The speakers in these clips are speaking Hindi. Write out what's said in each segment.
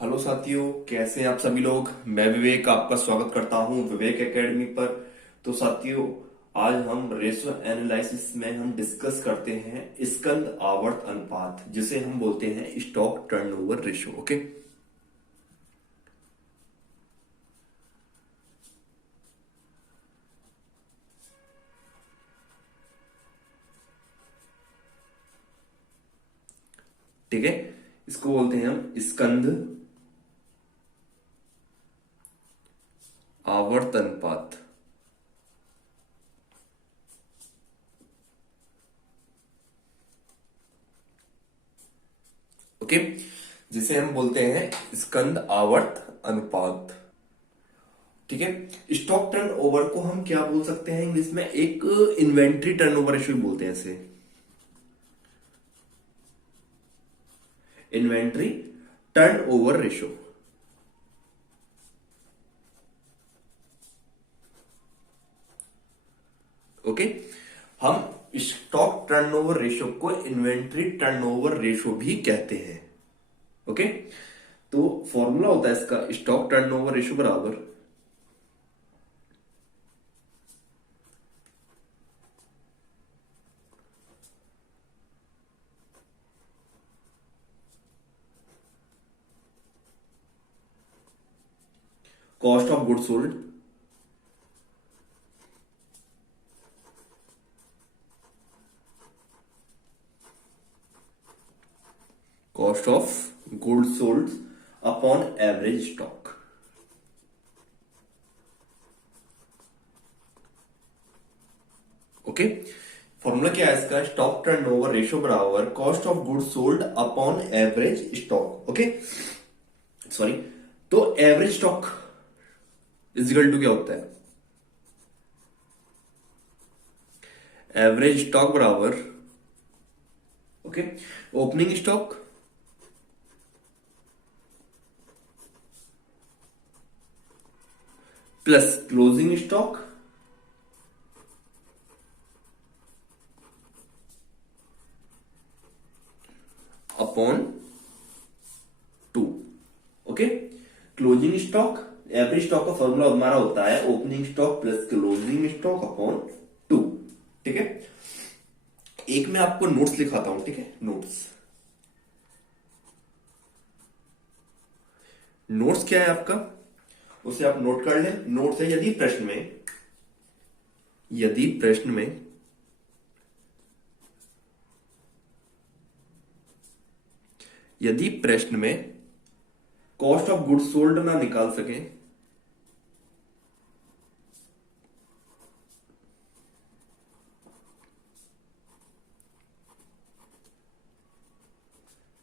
हेलो साथियों, कैसे हैं आप सभी लोग। मैं विवेक आपका स्वागत करता हूं विवेक एकेडमी पर। तो साथियों, आज हम रेशो एनालिसिस में हम डिस्कस करते हैं स्कंद आवर्त अनुपात, जिसे हम बोलते हैं स्टॉक टर्नओवर रेशो। ओके, ठीक है। इसको बोलते हैं हम स्कंद आवर्त अनुपात। ओके, जिसे हम बोलते हैं स्कंद आवर्त अनुपात। ठीक है। स्टॉक टर्नओवर को हम क्या बोल सकते हैं इंग्लिश में? एक इन्वेंट्री टर्नओवर रेशियो बोलते हैं इसे। Inventory turnover ratio. ओके, हम स्टॉक टर्नओवर रेशियो को इन्वेंट्री टर्नओवर रेशियो भी कहते हैं। ओके, तो फॉर्मूला होता है इसका स्टॉक टर्नओवर रेशियो बराबर cost of good sold cost of good sold upon average stock. Okay, formula क्या है इसका? स्टॉक टर्नओवर रेशियो बराबर cost of good sold upon average stock. Okay, sorry, तो एवरेज स्टॉक इजिकल टू क्या होता है? एवरेज स्टॉक बराबर okay opening stock plus closing stock upon 2। Okay, closing stock, average stock का फॉर्मूला हमारा होता है opening stock plus closing stock upon 2। ठीक है, एक मैं आपको नोट्स लिखाता हूं। ठीक है, नोट्स। नोट्स क्या है आपका, उसे आप नोट कर लें। नोट्स है यदि प्रश्न में कॉस्ट ऑफ गुड्स सोल्ड ना निकाल सके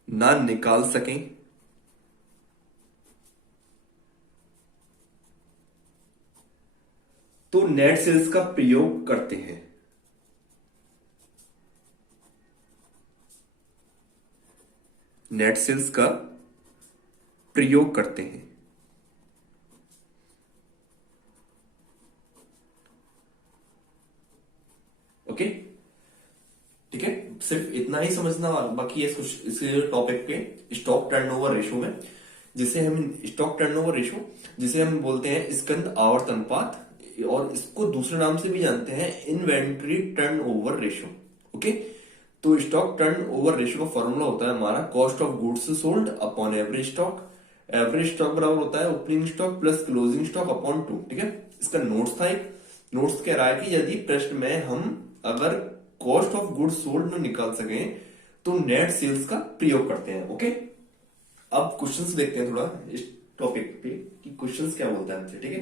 ना निकाल सकें तो नेट सेल्स का प्रयोग करते हैं। नेट सेल्स का प्रयोग करते हैं। ओके, ठीक है, सिर्फ इतना ही समझना बाकी है इस टॉपिक पे स्टॉक टर्नओवर रेशियो में, जिसे हम बोलते हैं स्कंद आवर्त अनुपात, और इसको दूसरे नाम से भी जानते हैं इन्वेंट्री टर्नओवर रेशियो। ओके, तो स्टॉक टर्नओवर रेशियो का फॉर्मूला होता है हमारा cost of goods sold upon average stock. Average stock बराबर होता है opening stock plus closing stock upon 2। ठीक है, इसका नोट्स था एक। नोट्स कह रहा है कि यदि प्रश्न में हम अगर कॉस्ट ऑफ गुड्स सोल्ड में निकाल सकें तो नेट सेल्स का प्रयोग करते हैं। ओके, अब क्वेश्चंस देखते हैं थोड़ा इस टॉपिक पे कि क्वेश्चंस क्या बोलता है हमसे। ठीक है,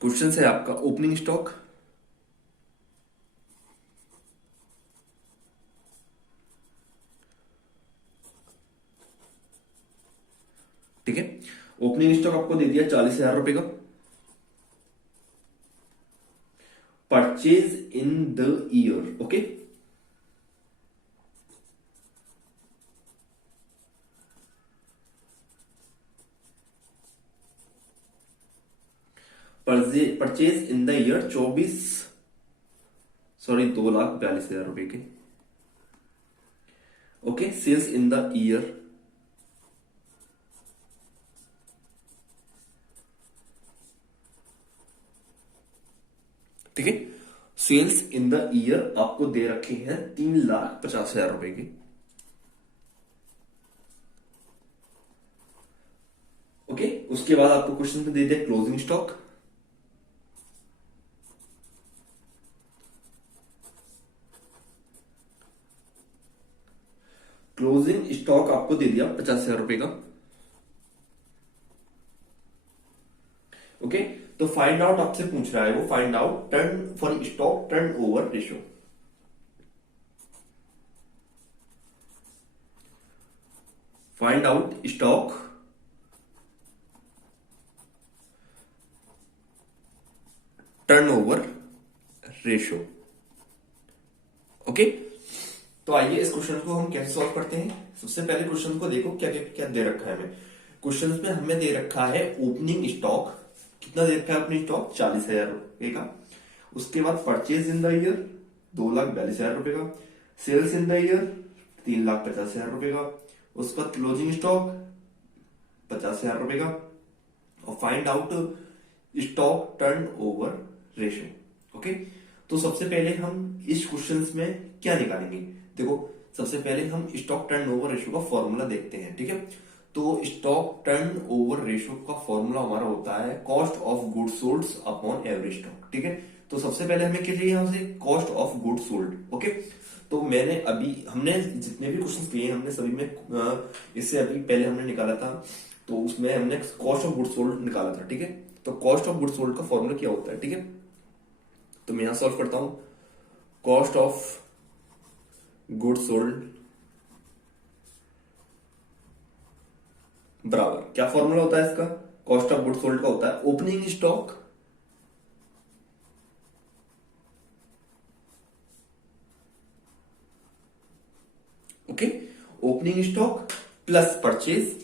क्वेश्चन है आपका ओपनिंग स्टॉक, ठीक है, ओपनिंग स्टॉक आपको दे दिया 40,000 रुपए का। Purchase in the year. Okay, purchase in the year 2,42,000 रुपए के। Okay, sales in the year, ठीक है। सेल्स इन द ईयर आपको दे रखे हैं 3,50,000 रुपए के। ओके, उसके बाद आपको क्वेश्चन में दे दिया क्लोजिंग स्टॉक। क्लोजिंग स्टॉक आपको दे दिया 50,000 रुपए का। ओके, तो फाइंड आउट आपसे पूछ रहा है वो, find out turn for stock turn over ratio. Find out stock turn over ratio. Okay, तो आइए इस क्वेश्चन को हम कैसे सॉल्व करते हैं। सबसे पहले क्वेश्चन को देखो क्या क्या क्या दे रखा है हमें। क्वेश्चन में हमें दे रखा है ओपनिंग स्टॉक, कितना दे रखा है ओपनिंग स्टॉक, 40,000 रुपए का। उसके बाद परचेज इन द ईयर 2,42,000 रुपए का। सेल्स इन द ईयर 3,50,000 रुपए का। उसके बाद क्लोजिंग स्टॉक 50,000 रुपए का। और find out stock turn over ratio. Okay, तो सबसे पहले हम इस क्वेश्चन में क्या निकालेंगे। देखो, सबसे पहले हम स्टॉक टर्न ओवर रेशियो का फॉर्मूला देखते हैं, ठीक है। तो स्टॉक टर्न ओवर रेशियो का फॉर्मूला हमारा होता है cost of good sold upon average stock, ठीक है। तो सबसे पहले हमें क्या चाहिए यहां से, cost of good sold. Okay, तो हमने जितने भी क्वेश्चन किए हमने सभी में इससे अभी पहले हमने निकाला था, तो उसमें हमने कॉस्ट ऑफ गुड सोल्ड निकाला था, ठीक है। तो कॉस्ट ऑफ गुड सोल्ड का फॉर्मूला क्या होता है, ठीक है। तो मैं यहां सॉल्व करता हूं, कॉस्ट ऑफ गुड सोल्ड बराबर, क्या फॉर्मूला होता है इसका, कॉस्ट ऑफ गुड सोल्ड का होता है opening stock okay, opening stock plus purchase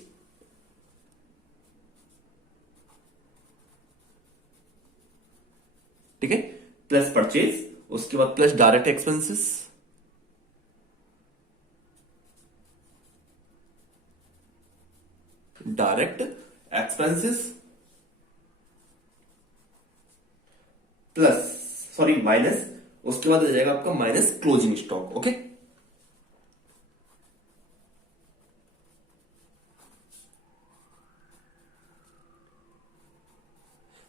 ठीक है, प्लस परचेज। उसके बाद plus direct expenses, direct expenses plus sorry minus, उसके बाद आ जाएगा आपका minus closing stock. Okay,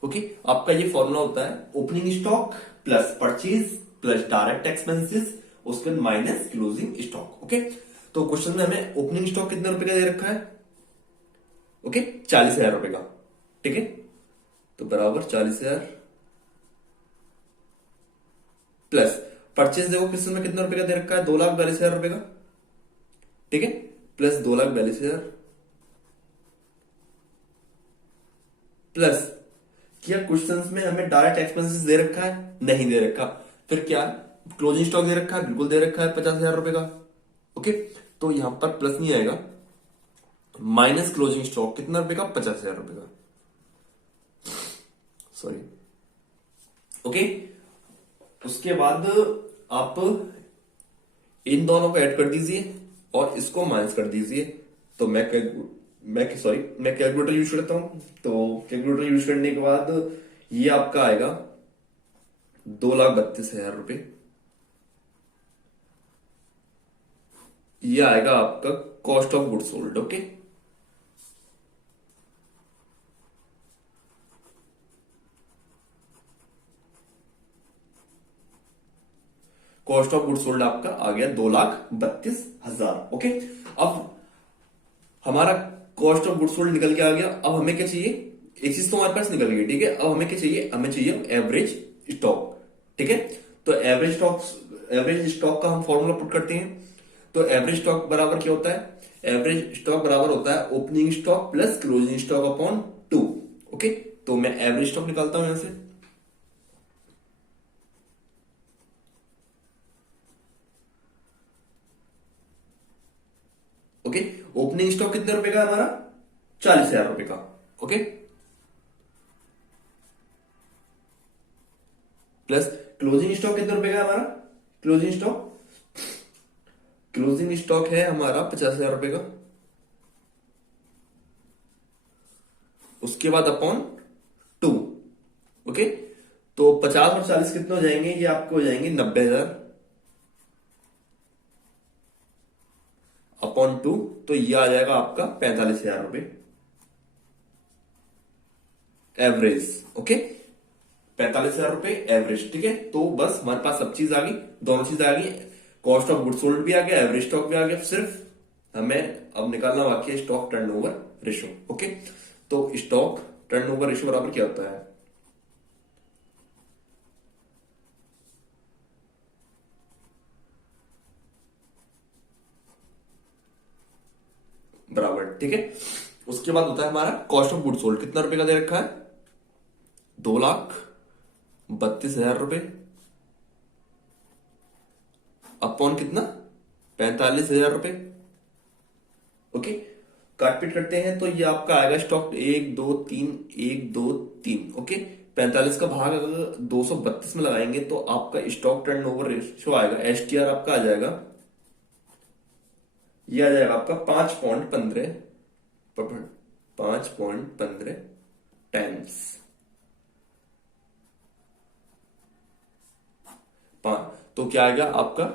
okay, आपका ये फॉर्मूला होता है opening stock plus purchase plus direct expenses, उसके बाद माइनस क्लोजिंग स्टॉक। ओके, तो क्वेश्चन में हमें ओपनिंग स्टॉक कितने रुपए का दे रखा है, ओके 40,000 रुपए का, ठीक है। तो बराबर 40,000 प्लस परचेज, देखो क्वेश्चन में कितने रुपए का दे रखा है, 2,42,000 रुपए का, ठीक है, प्लस 2,42,000 प्लस, क्या क्वेश्चंस में हमें डायरेक्ट एक्सपेंसेस दे रखा है, नहीं दे रखा, फिर क्या क्लोजिंग स्टॉक दे रखा है, बिल्कुल दे रखा है 50,000 रुपए का। ओके, तो यहां पर प्लस नहीं आएगा, माइनस क्लोजिंग स्टॉक कितना रुपए का, 50,000 रुपए का, सॉरी। ओके, उसके बाद आप इन दोनों को ऐड कर दीजिए और इसको माइनस कर दीजिए। तो मैं कैलकुलेटर यूज करता हूं, तो कैलकुलेटर यूज करने के बाद ये आपका आएगा 2,32,000 रुपए, ये आएगा आपका cost of good sold. Okay, cost of good sold आपका आ गया 2,32,000। ओके, अब हमारा कॉस्ट ऑफ गुड सोल्ड निकल के आ गया। अब हमें क्या चाहिए, एक चीज तो हमारे पास निकल गई, ठीक है। अब हमें क्या चाहिए, हमें चाहिए एवरेज स्टॉक, ठीक है। तो एवरेज स्टॉक का हम फॉर्मूला पुट करते हैं। तो एवरेज स्टॉक बराबर क्या होता है, एवरेज स्टॉक बराबर होता है opening stock plus closing stock upon 2। Okay, तो मैं एवरेज स्टॉक निकालता हूं यहां से। ओके, ओपनिंग स्टॉक कितने रुपए का है हमारा, 40,000 रुपए का। ओके, प्लस क्लोजिंग स्टॉक कितने रुपए का है हमारा, क्लोजिंग स्टॉक क्लोजिंग स्टॉक है हमारा 50,000 रुपए का। उसके बाद अपॉन 2। ओके, तो 50 और 40 कितने हो जाएंगे, ये आपके हो जाएंगे 90,000 अपॉन 2, तो ये आ जाएगा आपका 45,000 रुपए एवरेज। ओके, 45,000 रुपए एवरेज। ठीक है, तो बस हमारे पास सब चीज आ गई, दोनों चीज आ गई, कॉस्ट ऑफ गुड सोल्ड भी आ गया, एवरेज स्टॉक भी आ गया। सिर्फ हमें अब निकालना बाकी है स्टॉक टर्नओवर रेशो। ओके, तो स्टॉक टर्नओवर रेशो बराबर क्या होता है, बराबर। ठीक है, उसके बाद होता है हमारा कॉस्ट ऑफ गुड सोल्ड। कितना रुपए का दे रखा है, 2,32,000 रुपए अपॉन कितना, 45,000 रुपए। ओके, काटपीट करते हैं तो ये आपका आएगा स्टॉक 1 2 3 1 2 3। ओके, 45 का भाग अगर 232 में लगाएंगे तो आपका स्टॉक टर्नओवर रेशियो आएगा, एसटीआर आपका आ जाएगा, ये आ जाएगा आपका 5.15 टाइम्स। तो क्या आ गया आपका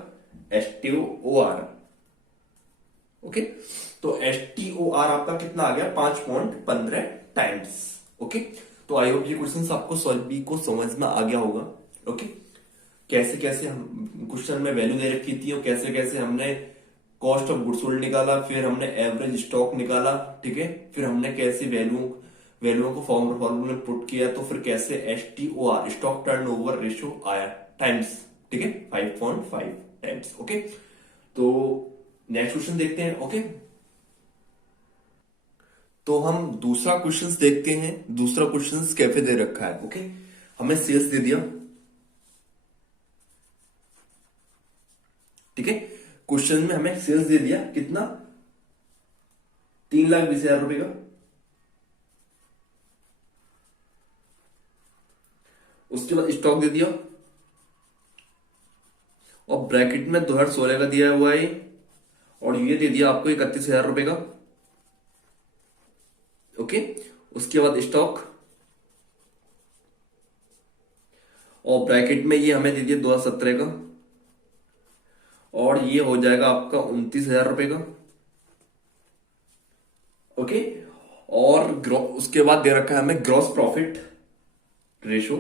एसटीओआर। ओके, तो एसटीओआर आपका कितना आ गया, 5.15 टाइम्स। ओके, तो आई होप ये क्वेश्चन आपको सभी को समझ में आ गया होगा। ओके, कैसे कैसे हम क्वेश्चन में वैल्यू दे रखी थी और कैसे कैसे हमने कॉस्ट ऑफ गुड्स सोल्ड निकाला, फिर हमने एवरेज स्टॉक निकाला। ठीक है, फिर हमने कैसे वैल्यूओं को फॉर्मूले में पुट किया, तो फिर कैसे एसटीओआर स्टॉक टर्नओवर रेशियो आया टाइम्स। ठीक है, 5.5 टाइम्स। ओके, तो नेक्स्ट क्वेश्चन देखते हैं। ओके, तो हम दूसरा क्वेश्चन देखते हैं। दूसरा क्वेश्चन कैफे दे रखा है। ओके, हमें सेल्स दे दिया। ठीक है, क्वेश्चन में हमें सेल्स दे दिया कितना, 3,20,000 रुपए का। उसके बाद स्टॉक दे दिया और ब्रैकेट में 2016 का दिया हुआ है, और ये दे दिया आपको 31,000 रुपए का। ओके, उसके बाद स्टॉक और ब्रैकेट में ये हमें दे दिया 2017 का, और ये हो जाएगा आपका 29,000 रुपए का। ओके, और उसके बाद दे रखा है हमें gross profit ratio.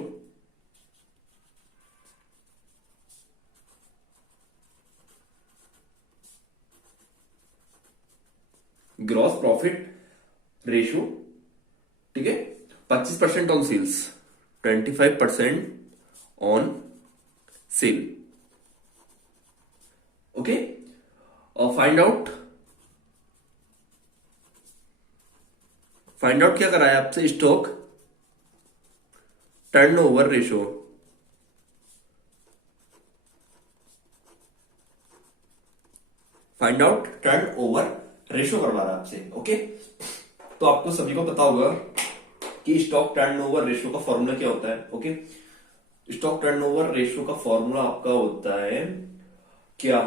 Gross profit ratio, ठीक है, 25% on sales, 25% on sale. Okay, और फाइंड आउट क्या कराया आपसे, stock turnover ratio. Find out turnover ratio करवा रहा है आपसे। ओके, तो आपको सभी को पता होगा कि स्टॉक टर्नओवर रेशो का फॉर्मूला क्या होता है। ओके, स्टॉक टर्नओवर रेशो का फॉर्मूला आपका होता है क्या,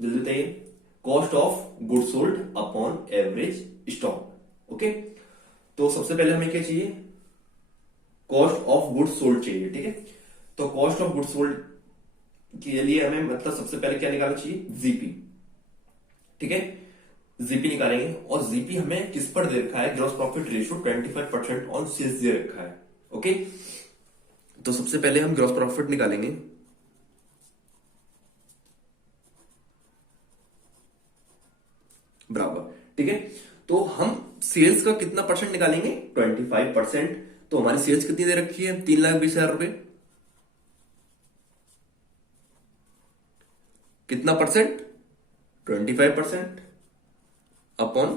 जल्दी बताइए, cost of good sold upon average stock. Okay, तो सबसे पहले हमें क्या चाहिए, कॉस्ट ऑफ गुड सोल्ड चाहिए। ठीक है, तो कॉस्ट ऑफ गुड सोल्ड के लिए हमें मतलब सबसे पहले क्या निकालना चाहिए, जीपी। ठीक है, जीपी निकालेंगे, और जीपी हमें किस पर दे रखा है, gross profit ratio 25% on sales दे रखा है। ओके, तो सबसे पहले हम ग्रॉस प्रॉफिट निकालेंगे। बराबर, ठीक है, तो हम सेल्स का कितना परसेंट निकालेंगे, 25%। तो हमारी सेल्स कितनी दे रखी है, 3,20,000 रुपए। कितना परसेंट, 25% अपॉन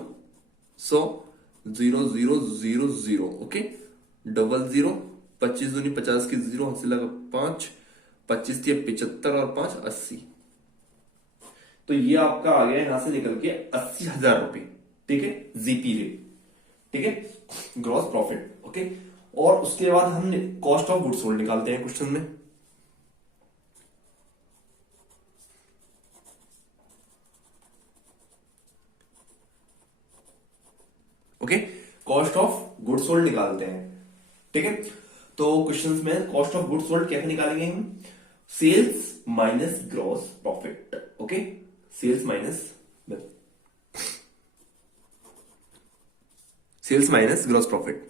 100, 0,0,0,0। ओके, 00, 25 दूनी 50 की 0 हासिल लगा 5, 25 थी 75 और 5 80। तो ये आपका आ गया यहां से निकल के 80,000 रुपए। ठीक है, जीपी रेट। ठीक है, ग्रॉस प्रॉफिट। ओके, और उसके बाद हम कॉस्ट ऑफ गुड सोल्ड निकालते हैं क्वेश्चन में। कॉस्ट ऑफ गुड्स सोल्ड निकालते हैं। ठीक है, तो क्वेश्चंस में कॉस्ट ऑफ गुड्स सोल्ड कैसे निकालेंगे हम? Sales minus gross profit. Okay, sales minus gross profit.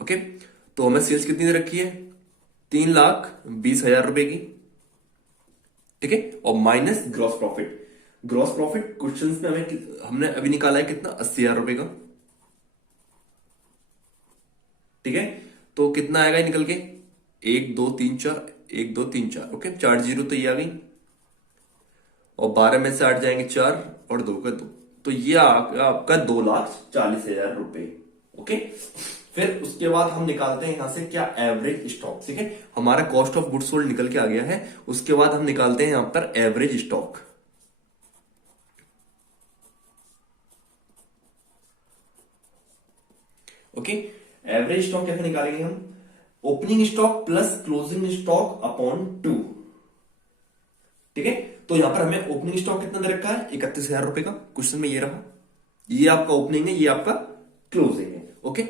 Okay, तो हमें सेल्स कितनी दे रखी है? 3,20,000 रुपए की। ठीक है, और minus gross profit. Gross profit question में हमने अभी निकाला है कितना? 80,000 रुपए का। ठीक है, तो कितना आएगा निकल के? 1, 2, 3, 4, 1, 2, 3, 4। ओके, 4 जीरो तो ये आ गई, और 12 में से 8 जाएंगे 4, और 2 का 2, तो ये आ गया आपका 2,40,000 रुपए। ओके, फिर उसके बाद हम निकालते हैं यहां से क्या? Average stock. ठीक है, हमारा कॉस्ट ऑफ गुड्स सोल्ड निकल के आ गया है। उसके बाद हम निकालते हैं यहां पर average stock. Okay, average stock कैसे निकालेंगे हम? Opening stock plus closing stock upon 2। ठीक है, तो यहां पर हमें ओपनिंग स्टॉक कितना दे रखा है? 31,000 रुपए का। क्वेश्चन में ये रहा, ये आपका ओपनिंग है, ये आपका क्लोजिंग है। ओके,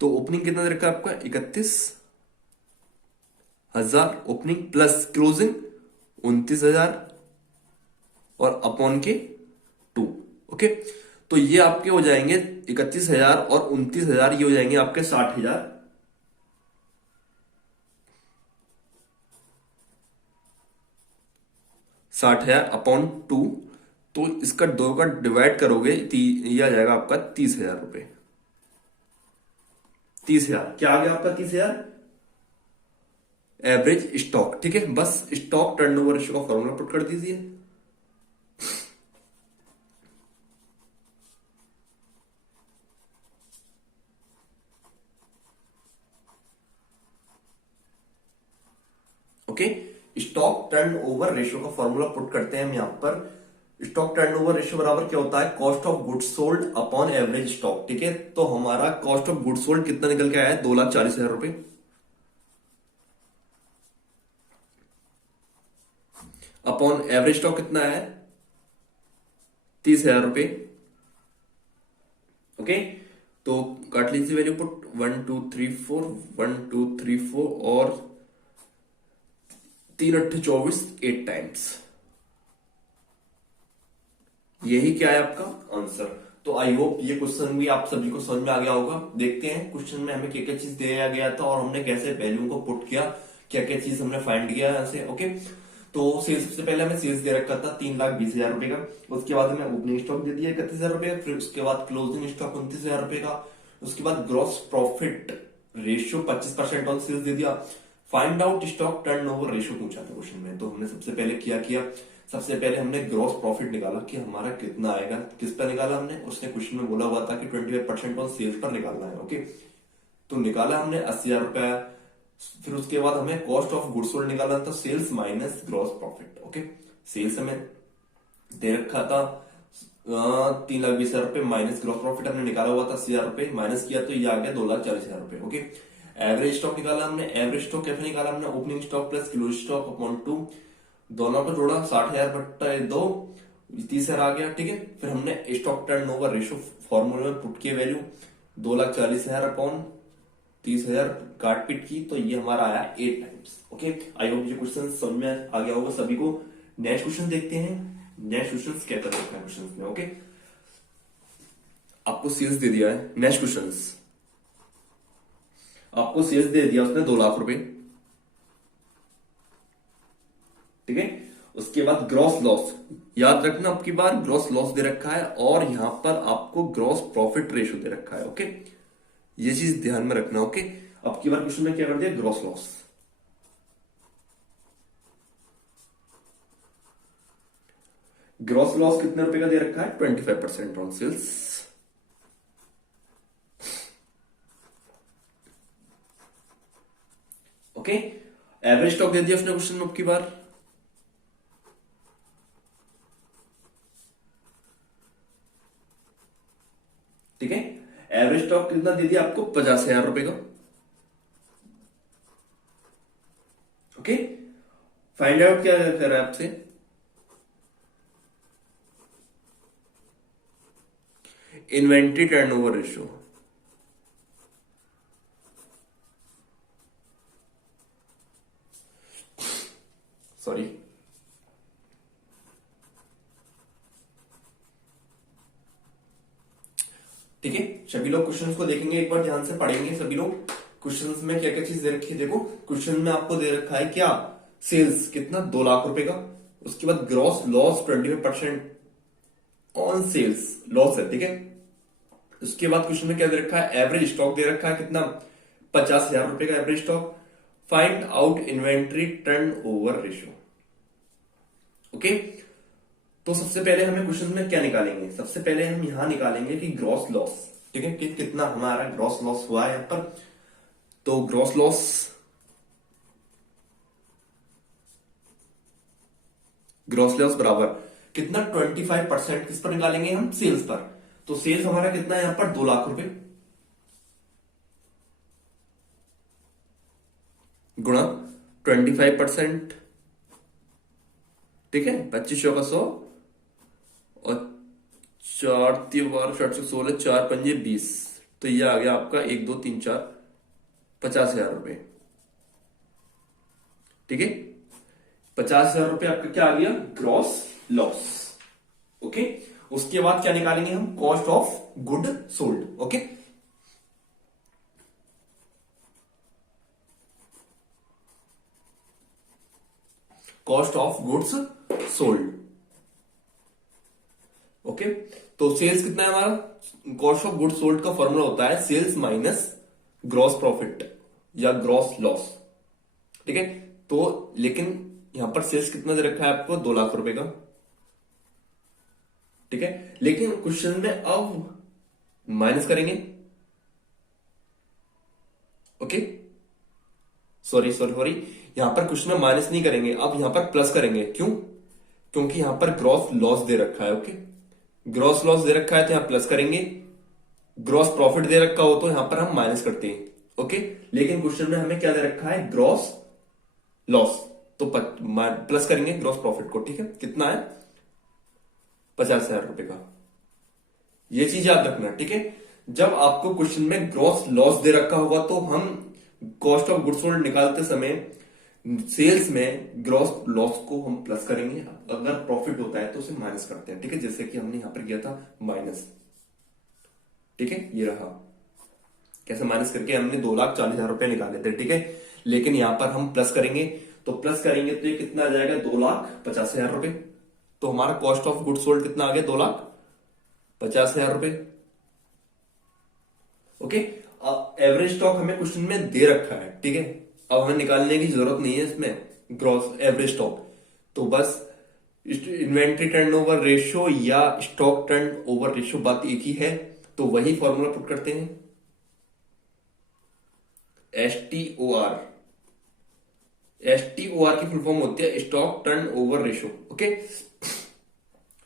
तो ओपनिंग कितना दे रखा है आपका? 31,000 ओपनिंग, प्लस क्लोजिंग 29,000, और अपॉन के 2। ओके, तो ये आपके हो जाएंगे 31,000 और 29,000, ये हो जाएंगे आपके 60,000। 60,000 अपॉन 2, तो इसका 2 का डिवाइड करोगे, ये आ जाएगा आपका 30,000 रुपए। 30,000 क्या आ गया आपका? 30,000 एवरेज स्टॉक। ठीक है, बस स्टॉक टर्नओवर रेशियो का फॉर्मूला पुट कर दीजिए। ओके, स्टॉक टर्नओवर रेशियो का फॉर्मूला पुट करते हैं हम यहां पर। स्टॉक टर्नओवर रेशियो बराबर क्या होता है? Cost of goods sold upon average stock. ठीक है, तो हमारा कॉस्ट ऑफ गुड्स सोल्ड कितना निकल के आया है? 2,40,000 रुपए, अपॉन एवरेज स्टॉक कितना है? 30,000 रुपए। ओके, तो काट लीजिए वैल्यू पुट, 1 2 3 4, 1 2 3 4, और 3 8 24, 8 टाइम्स। यही क्या है आपका आंसर। तो आई होप ये क्वेश्चन भी आप सभी को समझ में आ गया होगा। देखते हैं क्वेश्चन में हमें क्या क्या चीज दिया गया था, और हमने कैसे वैल्यू को पुट किया, क्या क्या चीज हमने फाइंड किया यहाँ से। ओके, तो सेल्स, सबसे पहले हमें सेल्स दे रखा था 3,20,000 रुपए का। उसके बाद हमें ओपनिंग स्टॉक दे दिया 31,000 रुपए का। फिर उसके बाद क्लोजिंग स्टॉक 29,000 रुपए का। उसके बाद gross profit ratio 25% on sales दे दिया। Find out stock turnover ratio पूछा था क्वेश्चन में, तो हमने सबसे पहले किया सबसे पहले हमने ग्रॉस प्रॉफिट निकाला कि हमारा कितना आएगा। किस पर निकाला हमने? उसने क्वेश्चन में बोला हुआ था कि 25% ऑन सेल्स पर निकालना है। ओके, तो निकाला हमने 80,000 रुपया। फिर उसके बाद हमें कॉस्ट ऑफ गुड्स सोल्ड निकालना था, sales minus gross profit. Okay, sales हमें दे रखा था 3,20,000 रुपए, माइनस ग्रॉस प्रॉफिट हमने निकाला हुआ था 80,000 रुपए, माइनस किया तो ये आ गया 2,40,000 रुपए। ओके, एवरेज स्टॉक निकाला हमने। एवरेज स्टॉक कैसे निकाला हमने? Opening stock plus close stock upon 2, दोनों को जोड़ा, 60,000 बट्टा 2, 30,000 आ गया। ठीक है, फिर हमने स्टॉक टर्नओवर रेशियो फॉर्मूले में पुट किए वैल्यू, 2,40,000 अपॉन 30,000 काट पीट की, तो ये हमारा आया 8 टाइम्स। ओके, आई होप ये क्वेश्चन समझ में आ गया होगा सभी को। नेक्स्ट क्वेश्चन देखते हैं। नेक्स्ट क्वेश्चन क्या कर रखा है क्वेश्चन में? ओके, आपको सेल्स दे दिया है। नेक्स्ट क्वेश्चन, आपको सेल्स दे दिया उसने 2 लाख रुपए। ठीक है, उसके बाद ग्रॉस लॉस, याद रखना आपकी बार ग्रॉस लॉस दे रखा है, और यहां पर आपको ग्रॉस प्रॉफिट रेशियो दे रखा है। ओके, ये चीज ध्यान में रखना। ओके, अब की बार क्वेश्चन में क्या कर दिया? Gross loss. ग्रॉस लॉस कितने रुपए का दे रखा है? 25% on sales. Okay, average stock दे दिया उसने क्वेश्चन में अब की बार। ठीक है, एवरेज स्टॉक कितना दे दिया आपको? 50,000 रुपए का। ओके, फाइंड आउट क्या कर रहा है आपसे? Inventory turnover ratio. सॉरी, ठीक है। सभी लोग क्वेश्चंस को देखेंगे, एक बार ध्यान से पढ़ेंगे सभी लोग। क्वेश्चंस में क्या क्या चीज दे रखी है देखो। क्वेश्चन में आपको दे रखा है क्या, सेल्स कितना 2 लाख रुपए का, उसके बाद gross loss 25% on sales loss है, ठीक है। उसके बाद क्वेश्चन में क्या दे रखा है, एवरेज स्टॉक दे रखा है कितना, 50,000 रुपए का average stock. Find out inventory turn over ratio. Okay, तो सबसे पहले हमें क्वेश्चन में क्या निकालेंगे, सबसे पहले हम यहां निकालेंगे कि ग्रॉस लॉस, ठीक है, कि कितना हमारा ग्रॉस लॉस हुआ है यहां पर। तो ग्रॉस लॉस बराबर कितना, 25% किस पर निकालेंगे हम, सेल्स पर। तो सेल्स हमारा कितना है यहां पर, 2 लाख रुपए गुणा 25%, ठीक है, 25 का 100 और 4×3=16, 4×5=20, तो ये आ गया आपका 1 2 3 4 50,000 रुपए, ठीक है। 50,000 रुपए आपका क्या आ गया, ग्रॉस लॉस। ओके, उसके बाद क्या निकालेंगे हम, cost of good sold. Okay, cost of goods sold. Okay, तो सेल्स कितना है हमारा, कॉस्ट ऑफ गुड्स सोल्ड का फॉर्मूला होता है सेल्स माइनस ग्रॉस प्रॉफिट या ग्रॉस लॉस, ठीक है। तो लेकिन यहां पर सेल्स कितना दे रखा है आपको, 2 लाख रुपए का, ठीक है। लेकिन क्वेश्चन में अब माइनस करेंगे, ओके, सॉरी, यहां पर क्वेश्चन में माइनस नहीं करेंगे, अब यहां पर प्लस करेंगे। क्यों, क्योंकि यहां पर ग्रॉस लॉस दे रखा है। ओके, ग्रॉस लॉस दे रखा है तो यहां प्लस करेंगे, ग्रॉस प्रॉफिट दे रखा हो तो यहां पर हम माइनस करते हैं। ओके, लेकिन क्वेश्चन में हमें क्या दे रखा है, ग्रॉस लॉस, तो प्लस करेंगे ग्रॉस प्रॉफिट को, ठीक है। कितना है, 50,000 रुपए का। ये चीज याद रखना, ठीक है। जब आपको क्वेश्चन में ग्रॉस लॉस दे रखा होगा तो हम कॉस्ट ऑफ गुड्स सोल्ड निकालते समय सेल्स में ग्रॉस लॉस को हम प्लस करेंगे, अगर प्रॉफिट होता है तो उसे माइनस करते हैं, ठीक है, जैसे कि हमने यहां पर किया था माइनस, ठीक है। ये रहा, कैसे माइनस करके हमने 2,40,000 रुपए निकाले थे, ठीक है। लेकिन यहां पर हम प्लस करेंगे, तो प्लस करेंगे तो ये कितना आ जाएगा, 2,50,000 रुपए। तो हमारा कॉस्ट ऑफ गुड्स सोल्ड कितना आ गया, 2,50,000 रुपए। ओके, एवरेज स्टॉक हमें क्वेश्चन में दे रखा है, ठीक है। अब हमें निकालने की जरूरत नहीं है इसमें ग्रॉस एवरेज स्टॉक, तो बस इन्वेंट्री टर्नओवर रेशियो या स्टॉक टर्नओवर रेशियो बात एक ही है, तो वही फॉर्मूला पुट करते हैं, STOR। STOR की फुल फॉर्म होती है stock turn over ratio. Okay,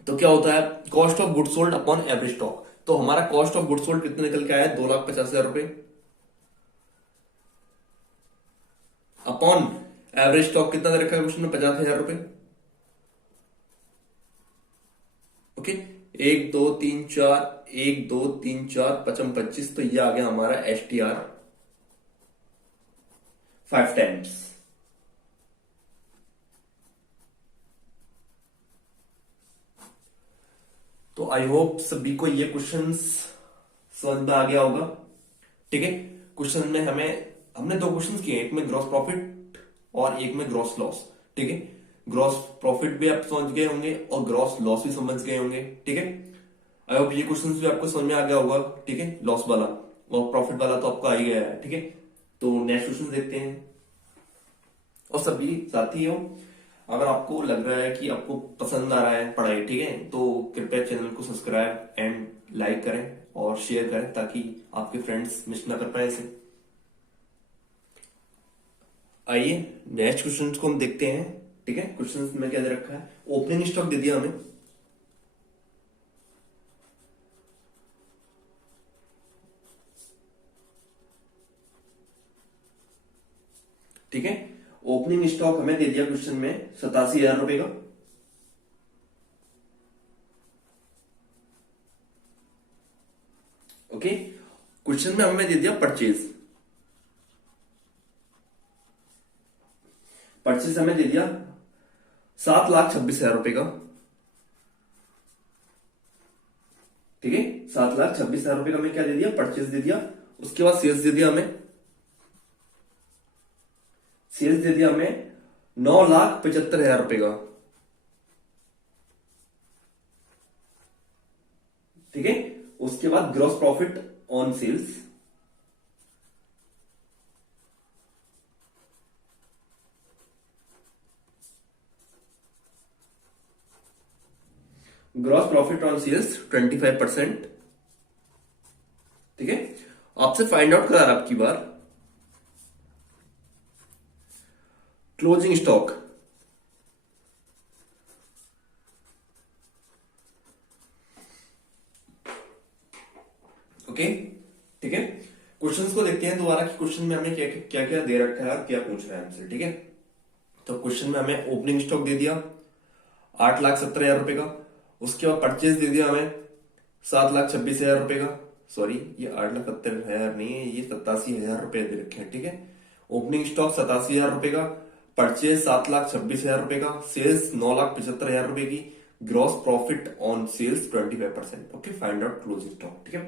तो क्या होता है, cost of goods sold upon average stock. तो हमारा कॉस्ट ऑफ गुड्स सोल्ड कितना निकल के आया है, 2,50,000 रुपए अपॉन एवरेज स्टॉक कितना दे रखा है क्वेश्चन में, 50,000 रुपए। ओके, 1 2 3 4, 1 2 3 4 5 25, तो ये आ गया हमारा STR 5 टाइम्स। तो आई होप सभी को ये क्वेश्चंस समझ में आ गया होगा, ठीक है। क्वेश्चन में हमने 2 क्वेश्चंस किए, एक में ग्रॉस प्रॉफिट और एक में ग्रॉस लॉस, ठीक है। ग्रॉस प्रॉफिट भी आप समझ गए होंगे और ग्रॉस लॉस भी समझ गए होंगे, ठीक है। आई होप ये क्वेश्चंस भी आपको समझ में आ गया होगा, ठीक है। लॉस वाला और प्रॉफिट वाला तो आपको आ ही गया है, ठीक है। तो नेक्स्ट क्वेश्चन देखते हैं। और सभी साथियों, अगर आपको लग रहा है कि आपको पसंद आ रहा है पढ़ाई, ठीक है, तो कृपया चैनल को सब्सक्राइब एंड लाइक करें और शेयर करें ताकि आपके फ्रेंड्स मिस ना कर पाए इसे। आइए नेक्स्ट क्वेश्चन को हम देखते हैं, ठीक है। क्वेश्चन में क्या दे रखा है, ओपनिंग स्टॉक दे दिया हमें, ठीक है। ओपनिंग स्टॉक हमें दे दिया क्वेश्चन में 87,000 रुपए का, क्वेश्चन में हमें दे दिया परचेज, परचेज हमें दे दिया 7,26,000 रुपए का, ठीक है। 7,26,000 रुपए का हमें क्या दे दिया, परचेज दे दिया। उसके बाद सेल्स दे दिया हमें, सेल्स दे दिया हमें 9,75,000 रुपए का, ठीक है। उसके बाद gross profit on sales, gross profit on sales 25%, ठीक है। आपसे फाइंड आउट करा रहा आपकी बार क्लोजिंग स्टॉक, ओके, ठीक है। क्वेश्चंस को देखते हैं दोबारा कि क्वेश्चन में हमें क्या क्या क्या दे रखा है और क्या पूछ रहा है हमसे, ठीक है। तो क्वेश्चन में हमें ओपनिंग स्टॉक दे दिया 8,70,000 रुपए का, उसके बाद परचेज दे दिया हमें 7,26,000 रुपए का, सॉरी ये 8,70,000 नहीं है, ये 87,000 रुपए दे रखे हैं, ठीक है। ओपनिंग स्टॉक 87,000 रुपए का, परचेज 7,26,000 रुपए का, सेल्स 9,75,000 रुपए की, gross profit on sales 25%, okay. Find out closing stock, ठीक है।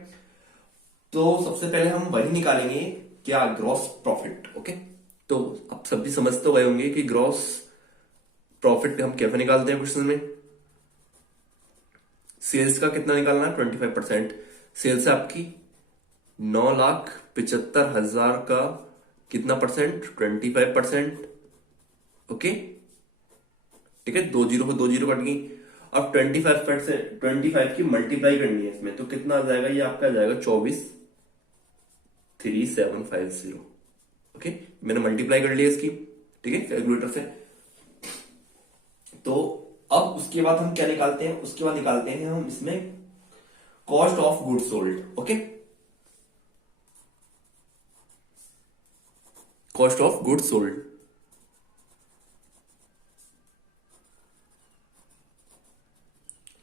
तो सबसे पहले हम वही निकालेंगे, क्या, ग्रॉस प्रॉफिट, ओके। तो आप सभी समझ तो गए होंगे कि ग्रॉस प्रॉफिट हम कैसे निकालते हैं क्वेश्चन में। सेल्स का कितना निकालना है, 25%। सेल्स है आपकी 9,75,000 का कितना परसेंट, 25%, ओके, ठीक है। 2 जीरो को 2 जीरो कट गई। अब 25% 25 की मल्टीप्लाई करनी है इसमें, तो कितना आ जाएगा, ये आपका आ जाएगा 24,3750, ओके। मैंने मल्टीप्लाई कर लिया इसकी, ठीक है, कैलकुलेटर से। तो अब उसके बाद हम क्या निकालते हैं, उसके बाद निकालते हैं हम इसमें cost of goods sold, okay. Cost of goods sold,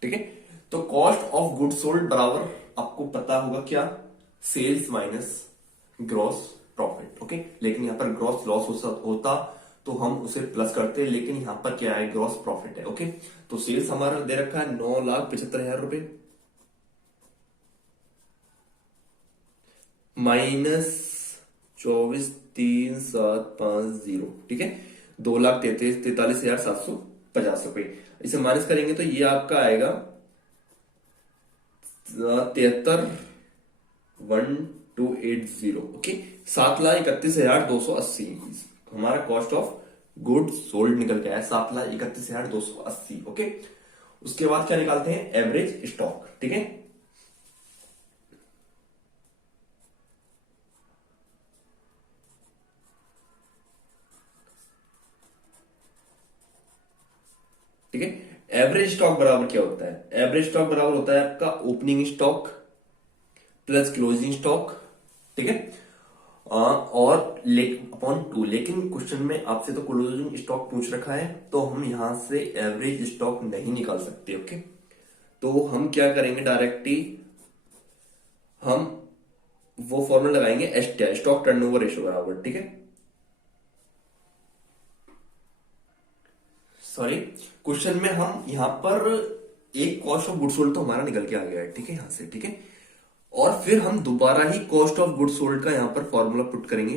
ठीक है। तो कॉस्ट ऑफ गुड्स सोल्ड बराबर आपको पता होगा क्या, sales minus gross profit, okay. लेकिन यहां पर ग्रॉस लॉस होता तो हम उसे प्लस करते, लेकिन यहां पर क्या है, ग्रॉस प्रॉफिट है, ओके। तो सेल्स हमारा दे रखा है 9,75,000 रुपए माइनस 24,3750, ठीक है। 2,43,43,750 रुपए, इसे माइनस करेंगे तो ये आपका आएगा 73,1280, ओके। 7,31,280 हमारा कॉस्ट ऑफ गुड्स सोल्ड निकल के आया, 7,31,280, ओके। उसके बाद क्या निकालते हैं, एवरेज स्टॉक, ठीक है। ठीक है, एवरेज स्टॉक बराबर क्या होता है, एवरेज स्टॉक बराबर होता है आपका opening stock plus closing stock, ठीक है। और अपॉन 2, लेकिन क्वेश्चन में आपसे तो क्लोजिंग स्टॉक पूछ रखा है, तो हम यहां से एवरेज स्टॉक नहीं निकाल सकते, ओके। तो हम क्या करेंगे, डायरेक्टली हम वो फॉर्मूला लगाएंगे एसटीआई, स्टॉक टर्नओवर रेशियो बराबर, ठीक है। सॉरी, क्वेश्चन में हम यहां पर एक कॉस्ट ऑफ गुड सोल्ड तो हमारा निकल के आ गया है, ठीक है, यहां से, ठीक है। और फिर हम दोबारा ही कॉस्ट ऑफ गुड सोल्ड का यहां पर फॉर्मूला पुट करेंगे,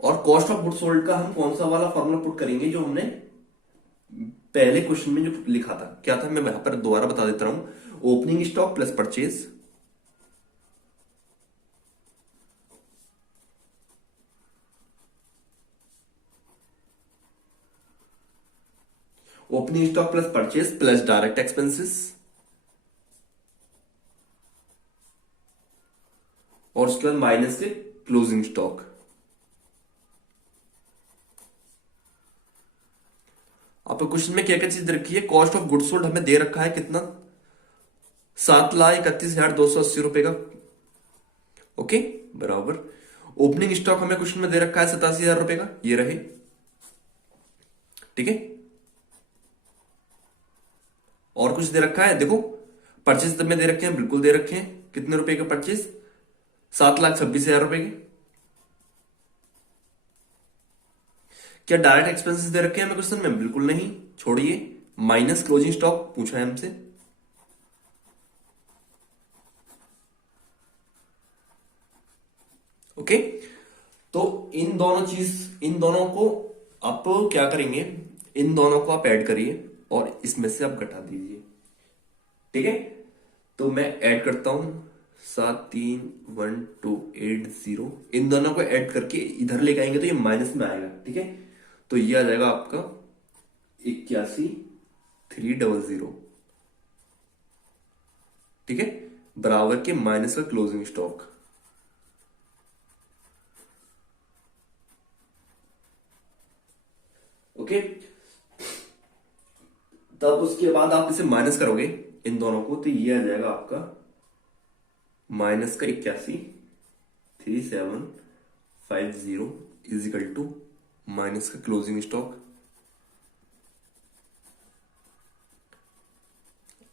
और कॉस्ट ऑफ गुड सोल्ड का हम कौन सा वाला फॉर्मूला पुट करेंगे, जो हमने पहले क्वेश्चन में जो लिखा था, क्या था, मैं यहां पर दोबारा बता देता हूं, opening stock plus purchase, opening stock plus purchase plus direct expenses, और उसके बाद माइनस के क्लोजिंग स्टॉक। आपको क्वेश्चन में क्या क्या चीज रखी है, कॉस्ट ऑफ गुड्स सोल्ड हमें दे रखा है कितना, 7,31,280 रुपए का, ओके, बराबर। ओपनिंग स्टॉक हमें क्वेश्चन में दे रखा है 87,000 रुपए का, ये रहे, ठीक है। और कुछ दे रखा है देखो, परचेज में दे रखे हैं, बिल्कुल दे रखे हैं। कितने रुपए के परचेज? 7,26,000 रुपए के। क्या डायरेक्ट एक्सपेंसेस दे रखे हैं हमें क्वेश्चन में? बिल्कुल नहीं, छोड़िए। माइनस क्लोजिंग स्टॉक पूछा है हमसे। ओके, तो इन दोनों को आप क्या करेंगे, इन दोनों को आप ऐड करिए और इसमें से आप घटा दीजिए। ठीक है, तो मैं ऐड करता हूं, 7,3,1,2,8,0। इन दोनों को ऐड करके इधर लेके आएंगे तो ये माइनस में आएगा। ठीक है, तो ये आ जाएगा आपका 81,300। ठीक है, बराबर के माइनस का क्लोजिंग स्टॉक। ओके, तब उसके बाद आप इसे माइनस करोगे इन दोनों को, तो ये आ जाएगा आपका माइनस का 81,3,750 इजिकल टू माइनस का क्लोजिंग स्टॉक।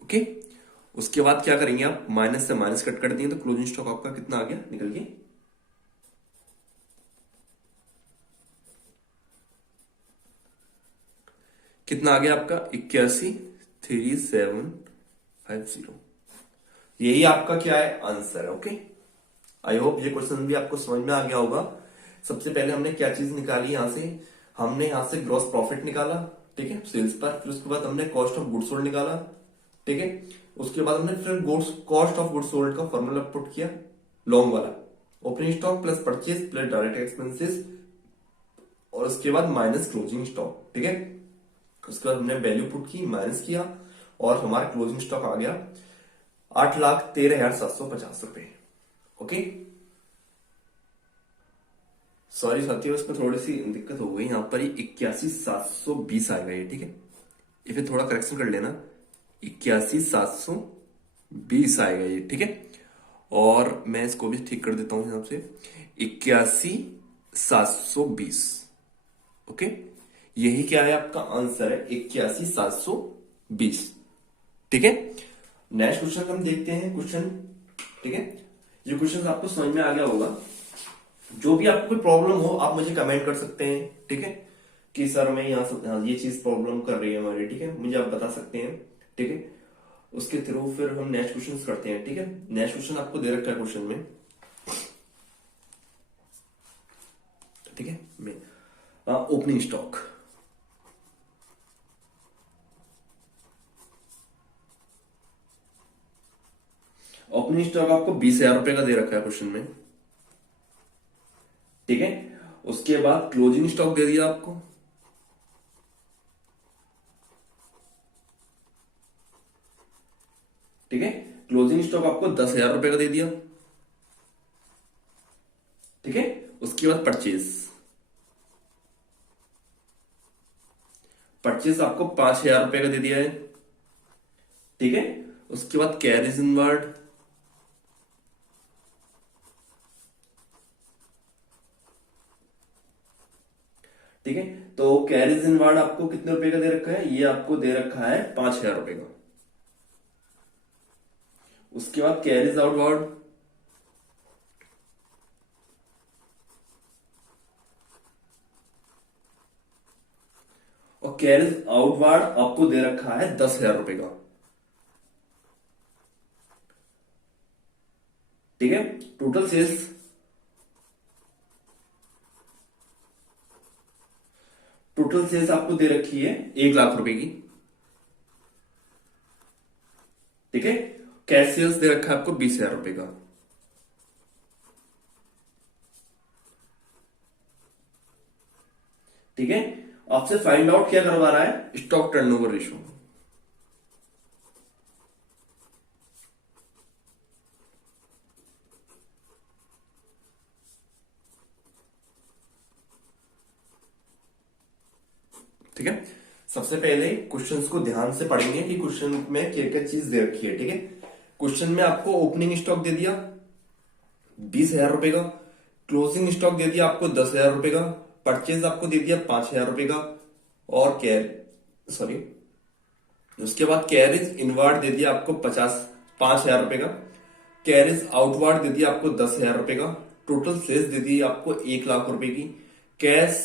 ओके, उसके बाद क्या करेंगे आप, माइनस से माइनस कट कर दिए तो क्लोजिंग स्टॉक आपका कितना आ गया निकल के, कितना आ गया आपका 81,3,750। यही आपका क्या है आंसर है। ओके, आई होप ये क्वेश्चन भी आपको समझ में आ गया होगा। सबसे पहले हमने क्या चीज निकाली यहां से, हमने यहां से ग्रॉस प्रॉफिट निकाला। ठीक है, सेल्स पर। फिर उसके बाद हमने कॉस्ट ऑफ गुड सोल्ड निकाला। ठीक है, उसके बाद हमने फिर कॉस्ट ऑफ गुड सोल्ड का फॉर्मूला पुट किया, लॉन्ग वाला, opening stock plus purchase plus direct expenses, और उसके बाद माइनस क्लोजिंग स्टॉक। ठीक है, उसके बाद हमने वैल्यू पुट की, माइनस किया, और हमारा क्लोजिंग स्टॉक आ गया 8,13,750 रुपए। ओके, सॉरी साथियों, इसमें थोड़ी सी दिक्कत हो गई यहां पर, 81,720 आएगा ये। ठीक है, ये फिर थोड़ा करेक्शन कर लेना, 81,720 आएगा ये। ठीक है, और मैं इसको भी ठीक कर देता हूं यहां से, 81,720। ओके, यही क्या है आपका आंसर है, 81,720। ठीक है, नेक्स्ट क्वेश्चन हम देखते हैं क्वेश्चन। ठीक है, ये क्वेश्चन आपको समझ में आ गया होगा। जो भी आपको कोई प्रॉब्लम हो आप मुझे कमेंट कर सकते हैं। ठीक है, कि सर मैं यहाँ ये चीज प्रॉब्लम कर रही है हमारी। ठीक है, मुझे आप बता सकते हैं। ठीक है, उसके थ्रू फिर हम नेक्स्ट क्वेश्चन करते हैं। ठीक है, नेक्स्ट क्वेश्चन आपको दे रखा है क्वेश्चन में। ठीक है, ओपनिंग स्टॉक। ओपनिंग स्टॉक आपको 20,000 रुपए का दे रखा है क्वेश्चन में। ठीक है, उसके बाद क्लोजिंग स्टॉक दे दिया आपको। ठीक है, क्लोजिंग स्टॉक आपको 10,000 रुपए का दे दिया। ठीक है, उसके बाद परचेज आपको 5,000 रुपए का दे दिया है। ठीक है, उसके बाद कैरेज इनवर्ड। ठीक है, तो कैरेज इनवर्ड आपको कितने रुपए का दे रखा है, ये आपको दे रखा है 5,000 रुपए का। उसके बाद कैरेज आउटवर्ड, और कैरेज आउटवर्ड आपको दे रखा है 10,000 रुपए का। ठीक है, टोटल सेल्स, टोटल सेल्स आपको दे रखी है 1,00,000 रुपए की। ठीक है, कैश सेल्स दे रखा है आपको 20,000 रुपए का। ठीक है, आपसे फाइंड आउट क्या करवा रहा है, स्टॉक टर्नओवर रेशियो। ठीक है, सबसे पहले क्वेश्चंस को ध्यान से पढ़ेंगे कि क्वेश्चन में क्या क्या चीज दे रखी है। ठीक है, क्वेश्चन में आपको ओपनिंग स्टॉक दे दिया 20,000 रुपए का, क्लोजिंग स्टॉक दे दिया आपको 10,000 रुपए का, परचेज आपको दे दिया 5,000 रुपए का, और क्या, सॉरी, उसके बाद कैरेज इनवार्ड दे दिया आपको 5,000 रुपए का। कैरेज आउटवार्ड दे दिया आपको 10,000 रुपए का। टोटल सेल्स दे दी आपको 1,00,000 रुपए की। कैश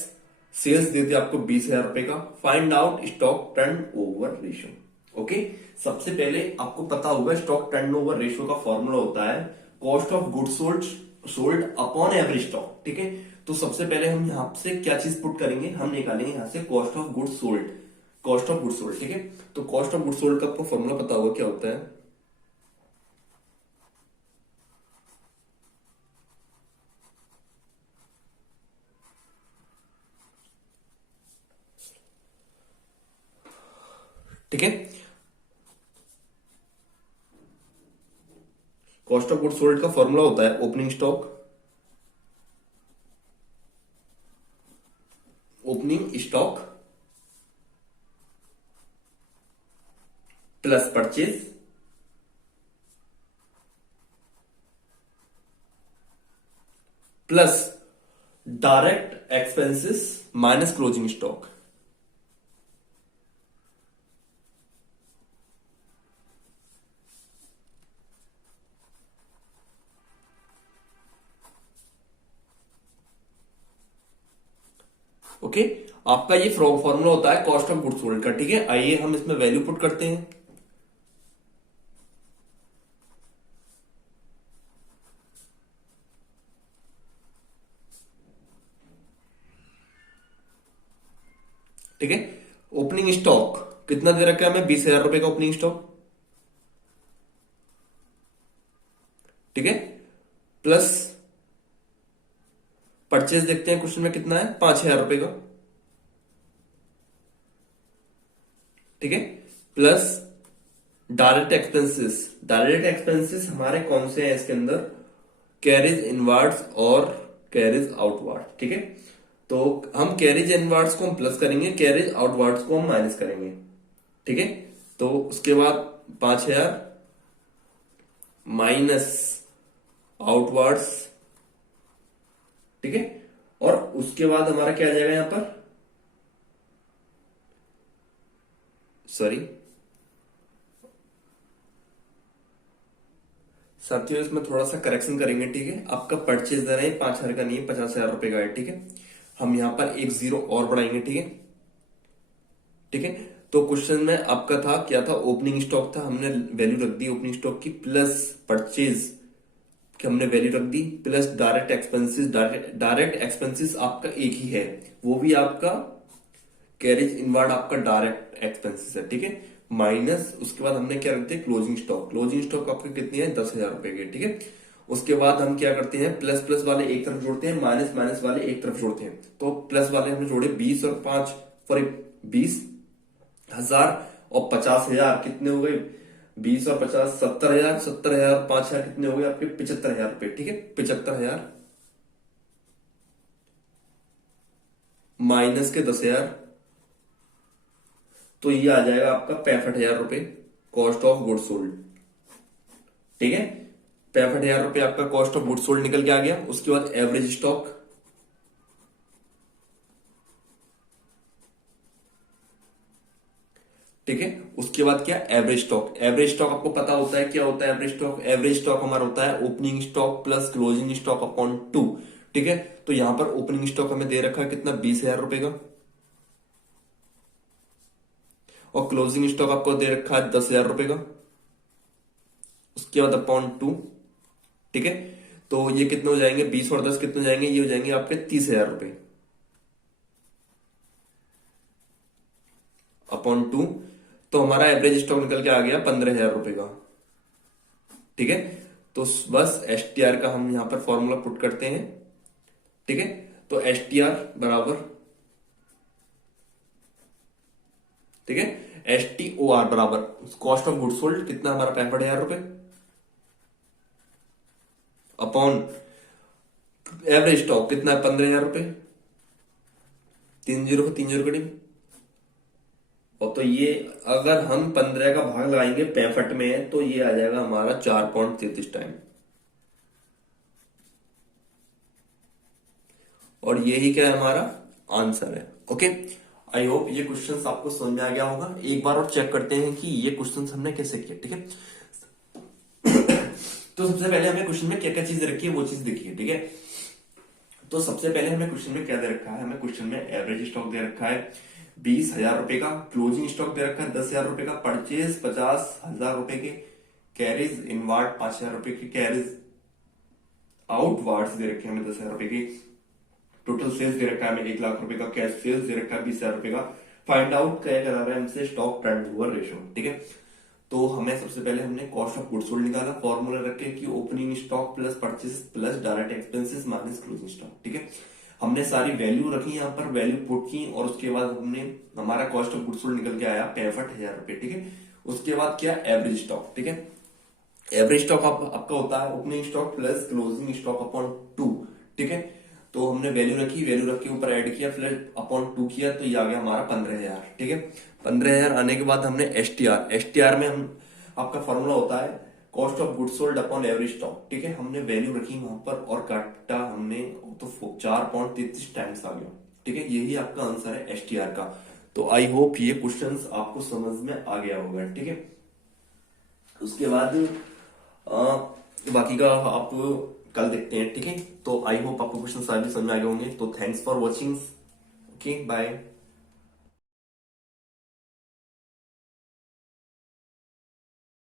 सेल्स दे दिया आपको 20,000 रुपए का। Find out stock turn over ratio. Okay, सबसे पहले आपको पता होगा स्टॉक टर्न ओवर रेशियो का फॉर्मूला होता है cost of good sold sold upon average stock. ठीक है, तो सबसे पहले हम यहां से क्या चीज पुट करेंगे, हम निकालेंगे यहां से cost of good sold. Cost of good sold, ठीक है। तो कॉस्ट ऑफ गुड सोल्ड का आपको फॉर्मूला पता होगा क्या होता है। ठीक है, कॉस्ट ऑफ गुड सोल्ड का फॉर्मूला होता है opening stock plus purchase plus direct expenses minus closing stock. Okay, आपका ये फॉर्मूला होता है कॉस्ट ऑफ गुड सोल्ड का। ठीक है, आइए हम इसमें वैल्यू पुट करते हैं। ठीक है, ओपनिंग स्टॉक कितना दे रखा है हमें, 20,000 रुपए का ओपनिंग स्टॉक। ठीक है, प्लस परचेज देखते हैं क्वेश्चन में कितना है, 5,000 रुपए का। ठीक है, प्लस डायरेक्ट एक्सपेंसेस हमारे कौन से हैं इसके अंदर, कैरेज इनवार्ड्स और कैरेज आउटवार्ड। ठीक है, तो हम कैरेज इनवार्ड्स को हम प्लस करेंगे, कैरेज आउटवार्ड्स को हम माइनस करेंगे। ठीक है, तो उसके बाद 5,000 माइनस आउटवार्ड्स। ठीक है, और उसके बाद हमारा क्या आ जाएगा यहां पर, सॉरी साथियों, इसमें थोड़ा सा करेक्शन करेंगे। ठीक है, आपका परचेज दर है 5,000 का नहीं है, 50,000 रुपए का है। ठीक है, हम यहां पर एक जीरो और बढ़ाएंगे। ठीक है, ठीक है, तो क्वेश्चन में आपका था क्या था, ओपनिंग स्टॉक था, हमने वैल्यू रख दी ओपनिंग स्टॉक की, प्लस परचेज कि हमने वैल्यू रख दी, प्लस डायरेक्ट एक्सपेंसेस आपका एक ही है, वो भी आपका कैरेज इनवार्ड आपका डायरेक्ट एक्सपेंसेस है। ठीक है, माइनस उसके बाद हमने क्या रखते हैं, क्लोजिंग स्टॉक आपके कितनी है, 10,000 रुपए की। ठीक है, उसके बाद हम क्या करते हैं, प्लस प्लस वाले एक तरफ जोड़ते हैं, माइनस माइनस वाले एक तरफ जोड़ते हैं। तो प्लस वाले हमने जोड़े 20 और 5 फॉर 20,000 और 50,000 कितने हो गए, 20 और 50 70,000, 70,000 5,000 कितने हो गए आपके 75,000 रुपए। ठीक है, 75,000 माइनस के 10,000, तो ये आ जाएगा आपका 65,000 रुपए कॉस्ट ऑफ गुड सोल्ड। ठीक है, 65,000 रुपए आपका कॉस्ट ऑफ गुड सोल्ड निकल के आ गया। उसके बाद एवरेज स्टॉक, ठीक है, उसके बाद क्या, एवरेज स्टॉक आपको पता होता है क्या होता है एवरेज स्टॉक हमारा होता है opening stock plus closing stock upon 2। ठीक है, तो यहां पर ओपनिंग स्टॉक हमें दे रखा है कितना, 20,000 रुपए का, और क्लोजिंग स्टॉक आपको दे रखा है 10,000 रुपए का। उसके बाद अपॉन 2। ठीक है, तो ये कितने हो जाएंगे, 20 और 10 कितने हो जाएंगे, ये हो जाएंगे आपके 30,000 रुपए अपॉन 2। तो हमारा एवरेज स्टॉक निकल के आ गया 15,000 रुपए का। ठीक है, तो बस एसटीआर का हम यहां पर फॉर्मूला पुट करते हैं। ठीक है, तो एसटीआर बराबर, ठीक है, एसटीओआर बराबर कॉस्ट ऑफ गुड सोल्ड कितना हमारा 65,000 रुपए अपॉन एवरेज स्टॉक कितना है 15,000 रुपए, 3 जीरो को 3 जीरो करीब। और तो ये अगर हम 15 का भाग लगाएंगे 65 में तो ये आ जाएगा हमारा 4.33 टाइम, और यही क्या है हमारा आंसर है। ओके, आई होप ये क्वेश्चंस आपको समझ में आ गया होगा। एक बार और चेक करते हैं कि ये क्वेश्चंस हमने कैसे किए, ठीक है। तो सबसे पहले हमें क्वेश्चन में क्या क्या चीज रखी है वो चीज देखिए, ठीक है। तो सबसे पहले हमें क्वेश्चन में क्या दे रखा है, हमें क्वेश्चन में एवरेज स्टॉक दे रखा है 20,000 रुपए का, क्लोजिंग स्टॉक दे रखा है 10,000 रुपए का, परचेज 50,000 रुपए के, कैरेज इनवार्ड 5,000 रुपए की, कैरेज आउटवार्ड्स दे रखे हैं हमें 10,000 रुपए की, टोटल सेल्स दे रखा है हमें 1,00,000 रुपए का, कैश सेल्स दे रखा है 20,000 रुपए का। फाइंड आउट क्या करा रहा है हमसे, स्टॉक टर्नओवर रेशियो, ठीक है। तो हमें सबसे पहले हमने कॉस्ट ऑफ गुड्स सोल्ड निकाला, फॉर्मूला रखे कि opening stock plus purchase plus direct expenses minus closing stock, ठीक है। हमने सारी वैल्यू रखी यहाँ पर, वैल्यू पुट की, और उसके बाद हमने हमारा कॉस्ट ऑफ गुड्स सोल्ड निकल के आया 65,000 रुपए, ठीक है। उसके बाद क्या, एवरेज स्टॉक, ठीक है। एवरेज स्टॉक आपका होता है opening stock plus closing stock upon 2, ठीक है। तो हमने वैल्यू रखी, वैल्यू रख के ऊपर ऐड किया, फिर अपॉन 2 किया, तो ये आ गया हमारा 15,000, ठीक है। 15,000 आने के बाद हमने एसटीआर, एसटीआर में हम आपका फॉर्मूला होता है cost of goods sold upon average stock, ठीक है। हमने वैल्यू रखी वहां पर और काटा हमने, तो 4.33 टाइम्स आ गया, ठीक है। यही आपका आंसर है एसटीआर का। तो आई होप ये क्वेश्चंस आपको समझ में आ गया होगा, ठीक है। उसके बाद बाकी का आप कल देखते हैं, ठीक है। तो आई होप आपको क्वेश्चन सारे समझ में आ गए होंगे। तो thanks for watching, okay bye.